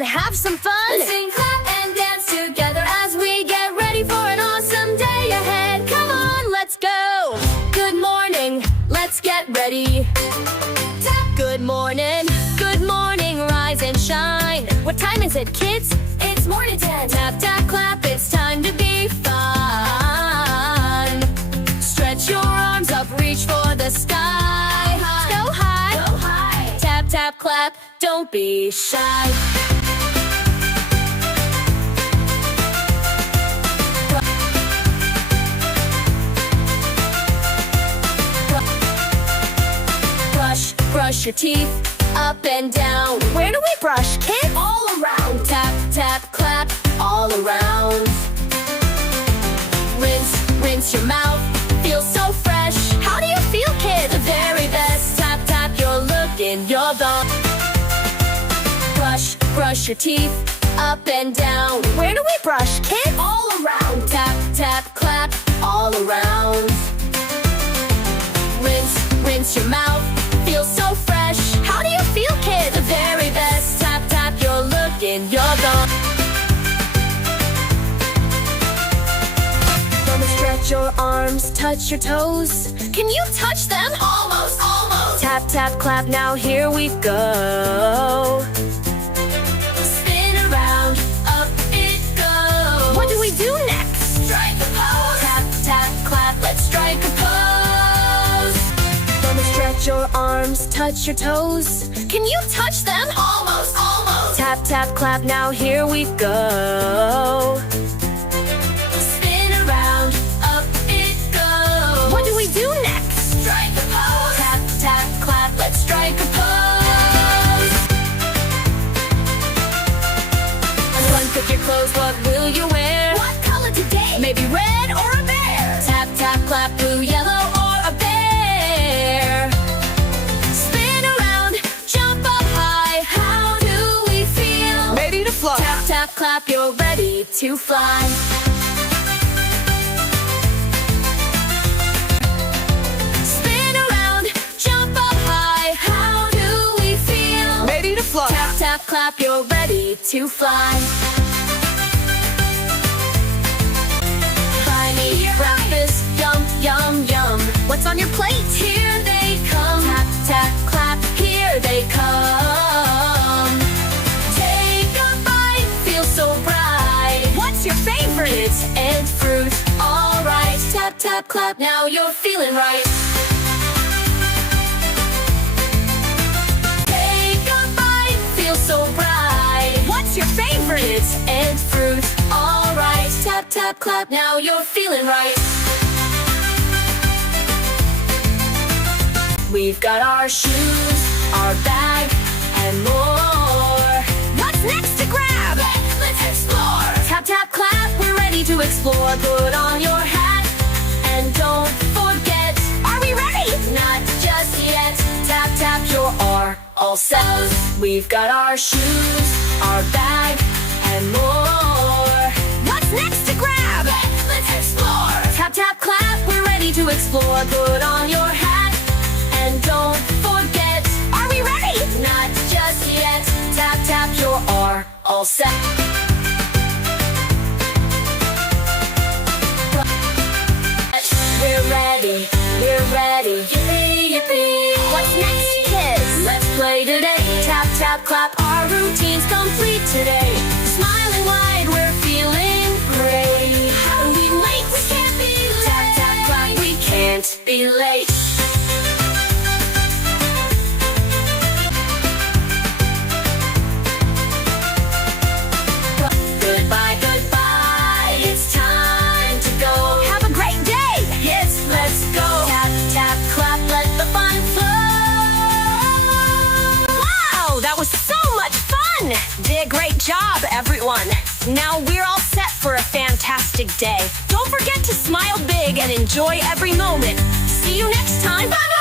and have some fun. Sing, clap, and dance together as we get ready for an awesome day ahead. Come on, let's go. Good morning, let's get ready. Tap. Good morning, rise and shine. What time is it, kids? It's morning time. Tap, tap, clap, it's time to be fun. Stretch your arms up, reach for the sky. Go high, go high. Tap, tap, clap, don't be shy. Brush your teeth up and down. Where do we brush, kids? All around. Tap, tap, clap, all around. Rinse your mouth, feels so fresh. How do you feel, kids? The very best. Tap, tap, you're looking your best. Brush your teeth up and down. Where do we brush, kids? All around. Tap, tap, clap, all around. Rinse your mouth, feels so fresh. How do you feel, kids? The very best. Tap, tap, you're looking your best. Gonna stretch your arms, touch your toes. Can you touch them? Almost. Tap, tap, clap, now here we go. Spin around, up it goes. What do we do next? Strike a pose. Tap, tap, clap, let's strike a pose. Gonna stretch your arms, touch your toes. Can you touch them? Almost. Tap, tap, clap, now here we go. Spin around, up it goes. What do we do next? Strike a pose. Tap, tap, clap, let's strike a pose. Unpick your clothes, what will you wear? What color today? Maybe red or a bear. Tap, tap, clap, blue, yellow, or a bear. Spin around, jump up high. How do we feel? Ready to fly. Tap, tap, clap, you're ready to fly. Spin around, jump up high. How do we feel? Ready to fly. Tap, tap, clap, you're ready to fly. Buy me breakfast, yum, yum, yum. What's on your plate? Here they come. Tap, tap, clap, here they come. Take a bite, feel so bright. What's your favorite? Kids and fruit, all right. Tap, tap, clap, now you're feeling right. Take a bite, feel so bright. What's your favorite? Kids and fruit, all right. Tap, tap, clap, now you're feeling right. We've got our shoes, our bag, and more. What's next to grab? Let's explore. Tap, tap, clap, we're ready to explore. Put on your hat, and don't forget. Are we ready? Not just yet. Tap, tap, you're all set. We've got our shoes, our bag, and more. What's next to grab? Let's explore. Tap, tap, clap, we're ready to explore. Put on your hat, and don't forget. Are we ready? Not just yet. Tap, tap, you're all set. We're ready. Yippee, yippee. What's next, kids? Let's play today. Tap, tap, clap, our routine's complete today. Smiling wide, we're feeling great. How are we late? We can't be late. Tap, tap, clap, we can't be late. Goodbye, it's time to go. Have a great day. Yes, let's go. Tap, tap, clap, let the fun flow. Wow, that was so much fun. Did a great job, everyone. Now we're all set for a fantastic day. Don't forget to smile big and enjoy every moment. See you next time. Bye-bye.